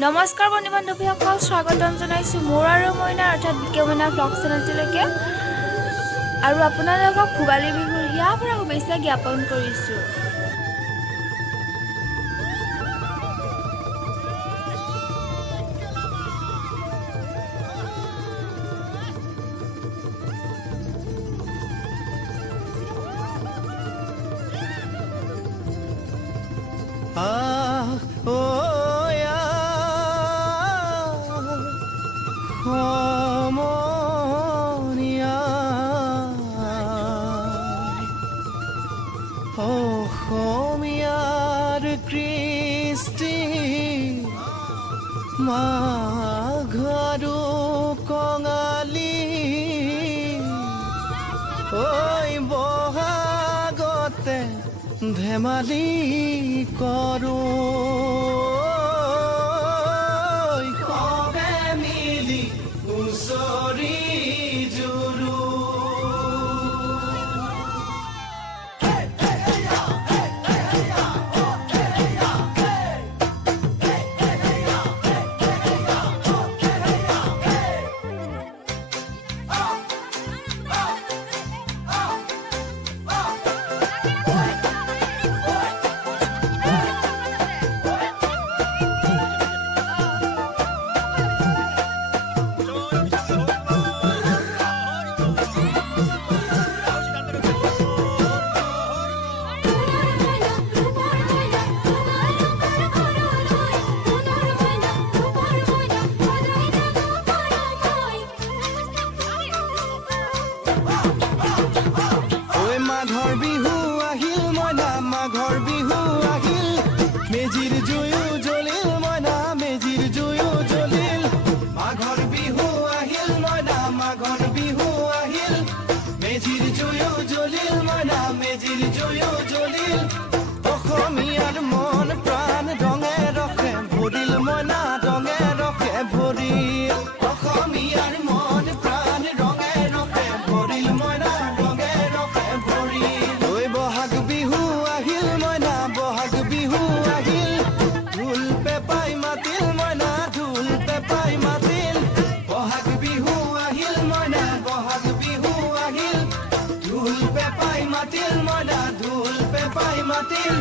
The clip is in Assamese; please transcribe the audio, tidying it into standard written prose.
নমস্কাৰ বন্ধু বান্ধৱীসকল, স্বাগতম জনাইছোঁ মোৰ আৰু মইনা অৰ্থাৎ বিকেমইনা ব্লগ চেনেলটিলৈকে। আৰু আপোনালোকক ভোগালী বিহুৰ হিয়াৰ পৰা শুভেচ্ছা জ্ঞাপন কৰিছোঁ। অসমীয়াৰ কৃষ্টি মাঘৰো কঙালী ঐ বহাগতে ধেমালি কৰোঁ সবে মিলি হুঁচৰি জুৰো। মাঘৰ বিহু আহিল মইনা, মাঘৰ বিহু আহিল, মেজিৰ জুয়ো জ্বলিল মইনা, মেজিৰ জুয়ো জ্বলিল। মাঘৰ বিহু আহিল মইনা, মাঘৰ বিহু আহিল, মেজিৰ জুয়ো জ্বলিল মইনা, মেজিৰ জুয়ো জ্বলিল। অসমীয়াৰ মন প্ৰাণ ৰঙে ৰসে ভৰিল মইনা, ৰঙে ৰসে ভৰিল। অসমীয়াৰ মন প্ৰাণ ৰঙে ৰসে ভৰিল মইনা, ৰঙে ৰসে ভৰিল। ঐ বহাগ বিহু আহিল মইনা, বহাগ বিহু আহিল, ঢোল পেঁপাই মাতিল মইনা, ঢোল পেঁপাই মাতিল। বহাগ বিহু আহিল মইনা, বহাগ বিহু আহিল, ঢোল পেঁপাই মাতিল মইনা, ঢোল পেঁপাই মাতিল।